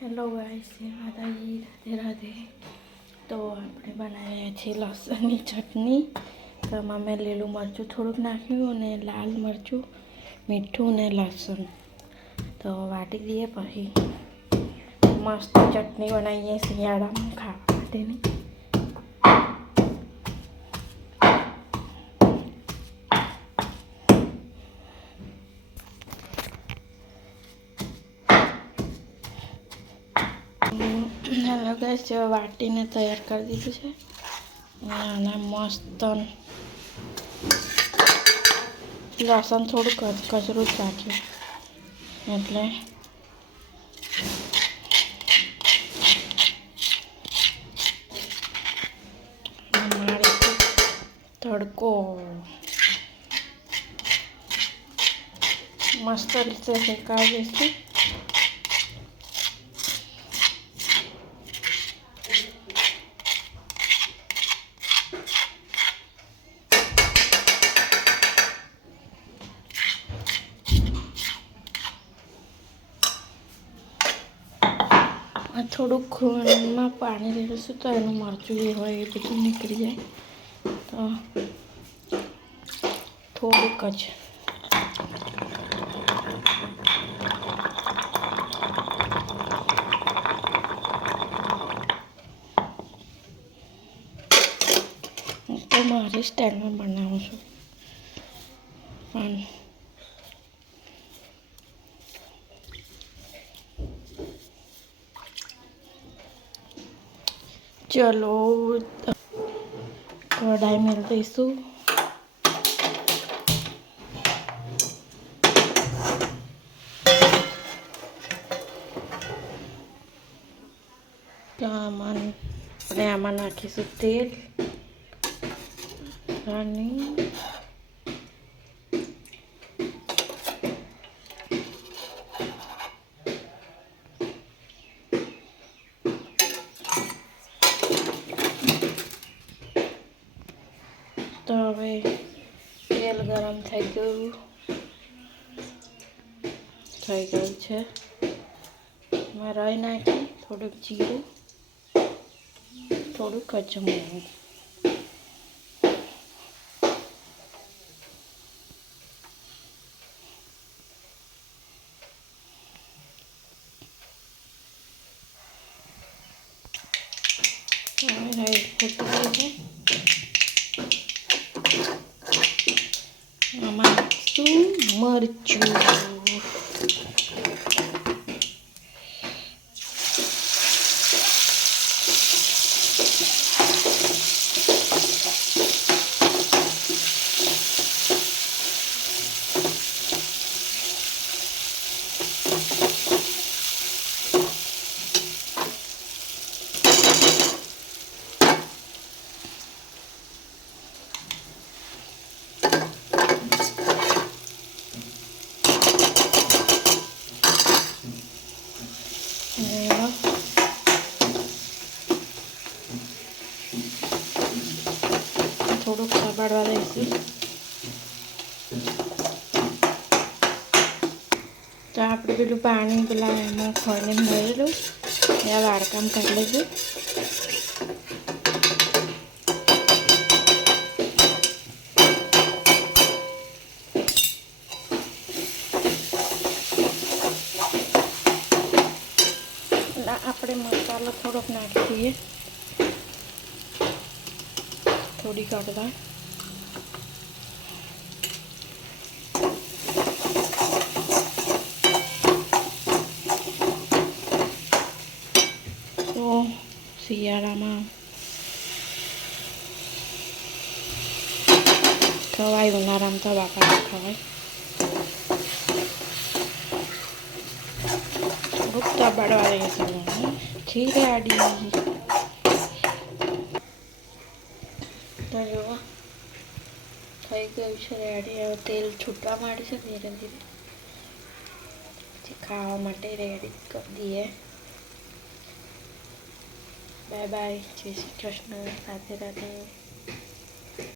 Hello guys, माताजी राधे राधे। तो આપણે બનાવ્યા છે લસણની ચટણી। તો આમાં મેં લીલું મરચું થોડુંક નાખ્યું અને લાલ મરચું, મીઠું ને લસણ તો વાટી દઈએ। પછી મસ્ત ચટણી બનાવીએ શિયાળામાં ખાવા માટેની। हेलो गाइस, वाटीने तैयार कर दीधुं छे અને મસ્ત લસણ થોડું કચરું જ રાખ્યું એટલે મારી તડકો મસ્ત રીતે શેકાવી દઈશું। થોડુંક ખૂનમાં પાણી રેડીશું તો એનું મરચું જે હોય એ બધું નીકળી જાય। તો થોડુંક જ તો મારી સ્ટાઇલમાં બનાવું છું પણ चलो कढ़ाई में दईशू। तो अपने आमा नाखीशू तेल तो हवे तेल गरम थई गयुं छे। मैं राई नाखी, थोड़ुंक जीरुं, थोड़ुंक अजमों, राई फूटी गई है। मरचू थोड़ुंक साबाड़वा दईशुं। तो आपणे पेलुं पाणी पेला एमां खळीने भरेલું એ વાડકામાં કાઢી લેજો। આપણે મસાલો થોડોક નાખી દઈએ, થોડી હળદર, તો શિયાળામાં ખવાય, ઉનાળામાં તો બાપા ખવાય। ગુપ્તા બળવા દઈશું ખીરાડી। તો જુઓ થઈ ગયું છે રેડી। હવે તેલ છૂટવા માંડ્યું છે ધીરે ધીરે, પછી ખાવા માટે રેડી કરી દઈએ। બાય બાય, જય શ્રી કૃષ્ણ, રાધે રાધે।